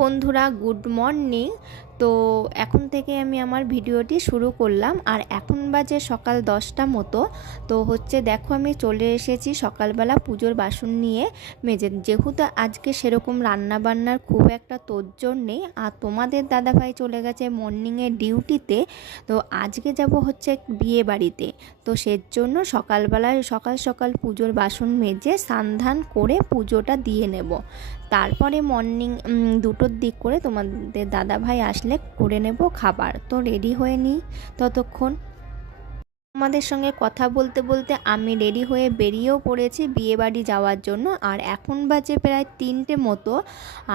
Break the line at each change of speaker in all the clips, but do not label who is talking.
বন্ধুরা good morning. তো এখন থেকে আমি আমার ভিডিওটি শুরু করলাম। আর এখন বাজে সকাল দশটা মতো। তো হচ্ছে দেখো আমি চলে এসেছি সকালবেলা পুজোর বাসন নিয়ে মেজে। যেহেতু আজকে সেরকম রান্না বান্নার খুব একটা তোজ্জোর নেই, আর তোমাদের দাদাভাই চলে গেছে মর্নিংয়ে ডিউটিতে, তো আজকে যাব হচ্ছে বিয়ে বাড়িতে। তো সের জন্য সকালবেলায় সকাল সকাল পুজোর বাসন মেজে সান্ধান করে পুজোটা দিয়ে নেব। তারপরে মর্নিং দুটোর দিক করে তোমাদের দাদা ভাই আসলে করে নেব খাবার। তো রেডি হয়ে নিই। ততক্ষণ আমাদের সঙ্গে কথা বলতে বলতে আমি রেডি হয়ে বেরিয়েও পড়েছি বিয়ে বাড়ি যাওয়ার জন্য। আর এখন বাজে প্রায় তিনটে মতো।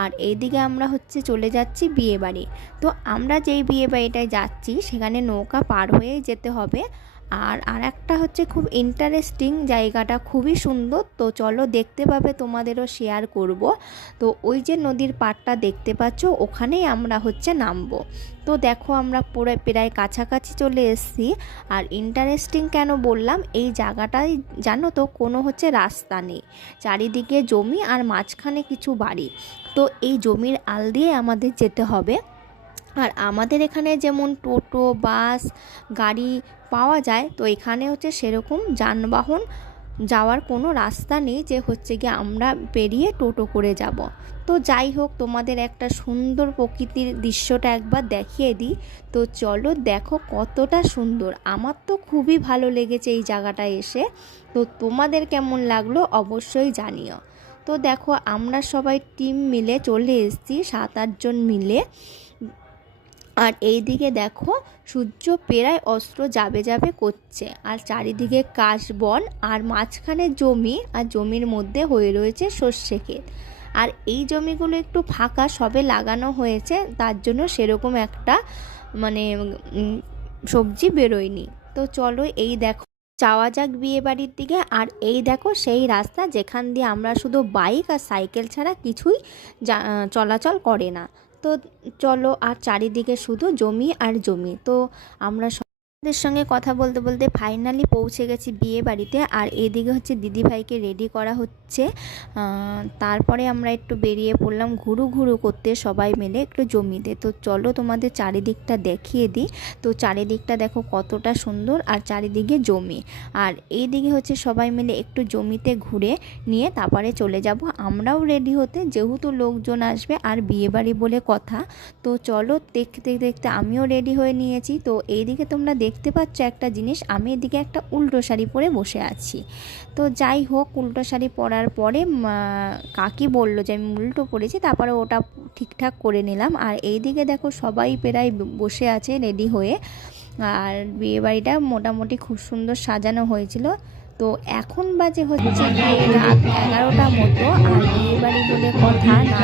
আর এইদিকে আমরা হচ্ছে চলে যাচ্ছি বিয়ে বাড়ি তো আমরা যেই বিয়ে বাড়িটায় যাচ্ছি, সেখানে নৌকা পার হয়ে যেতে হবে। আর আর একটা হচ্ছে খুব ইন্টারেস্টিং জায়গাটা, খুবই সুন্দর। তো চলো দেখতে পাবে, তোমাদেরও শেয়ার করব। তো ওই যে নদীর পাড়টা দেখতে পাচ্ছ, ওখানেই আমরা হচ্ছে নামবো। তো দেখো আমরা পুরো, প্রায় কাছাকাছি চলে এসেছি। আর ইন্টারেস্টিং কেন বললাম, এই জায়গাটায় জানো তো, কোনো হচ্ছে রাস্তা নেই। চারিদিকে জমি আর মাঝখানে কিছু বাড়ি। তো এই জমির আল দিয়ে আমাদের যেতে হবে। আর আমাদের এখানে যেমন টোটো, বাস, গাড়ি পাওয়া যায়, তো এখানে হচ্ছে সেরকম যানবাহন যাওয়ার কোনো রাস্তা নেই যে হচ্ছে গিয়ে আমরা পেরিয়ে টোটো করে যাব। তো যাই হোক, তোমাদের একটা সুন্দর প্রকৃতির দৃশ্যটা একবার দেখিয়ে দিই। তো চলো দেখো কতটা সুন্দর। আমার তো খুবই ভালো লেগেছে এই জায়গাটা এসে। তো তোমাদের কেমন লাগল অবশ্যই জানিও। তো দেখো আমরা সবাই টিম মিলে চলে এসেছি, সাত আটজন মিলে। আর এই দিকে দেখো, সূর্য পেরায় অস্ত্র যাবে যাবে করছে। আর চারিদিকে কাশবন আর মাঝখানে জমি, আর জমির মধ্যে হয়ে রয়েছে সর্ষে ক্ষেত। আর এই জমিগুলো একটু ফাঁকা সবে লাগানো হয়েছে, তার জন্য সেরকম একটা মানে সবজি বেরোয়নি। তো চলো এই দেখো, যাওয়া যাক বিয়ে বাড়ির দিকে। আর এই দেখো, সেই রাস্তা যেখান দিয়ে আমরা শুধু বাইক আর সাইকেল ছাড়া কিছুই চলাচল করে না। তো চলো আর চারিদিকে শুধু জমি আর জমি। তো আমরা ওদের সঙ্গে কথা বলতে বলতে ফাইনালি পৌঁছে গেছি বিয়ে বাড়িতে। আর এদিকে হচ্ছে দিদিভাইকে রেডি করা হচ্ছে। তারপরে আমরা একটু বেরিয়ে পড়লাম ঘুরু ঘুরু করতে সবাই মিলে একটু জমিতে। তো চলো তোমাদের চারিদিকটা দেখিয়ে দিই। তো চারিদিকটা দেখো কতটা সুন্দর আর চারিদিকে জমি। আর এইদিকে হচ্ছে সবাই মিলে একটু জমিতে ঘুরে নিয়ে তারপরে চলে যাব। আমরাও রেডি হতে যেহেতু লোকজন আসবে আর বিয়ে বাড়ি বলে কথা। তো চলো দেখতে দেখতে আমিও রেডি হয়ে নিয়েছি। তো এইদিকে তোমরা দেখতে পাচ্ছ একটা জিনিস, আমি এদিকে একটা উল্টো শাড়ি পরে বসে আছি। তো যাই হোক, উল্টো শাড়ি পরার পরে কাকি বলল যে, আমি উল্টো পরেছি, তারপরে ওটা ঠিকঠাক করে নিলাম। আর এই দিকে দেখো সবাই প্রায় বসে আছে, রেডি হয়ে। আর বিয়েবাড়িটা মোটামুটি খুব সুন্দর সাজানো হয়েছিল। তো এখন বাজে হচ্ছে রাত এগারোটা মতো, আর বিয়ে বাড়ি বলে কথা না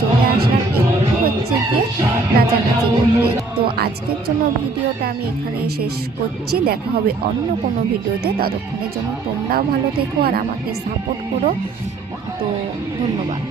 চলে আসলাম তো আজকের জন্য ভিডিওটা আমি এখানে শেষ করছি। দেখা হবে অন্য কোনো ভিডিওতে। ততক্ষণের জন্য তোমরাও ভালো থেকো আর আমাকে সাপোর্ট করো। তো ধন্যবাদ।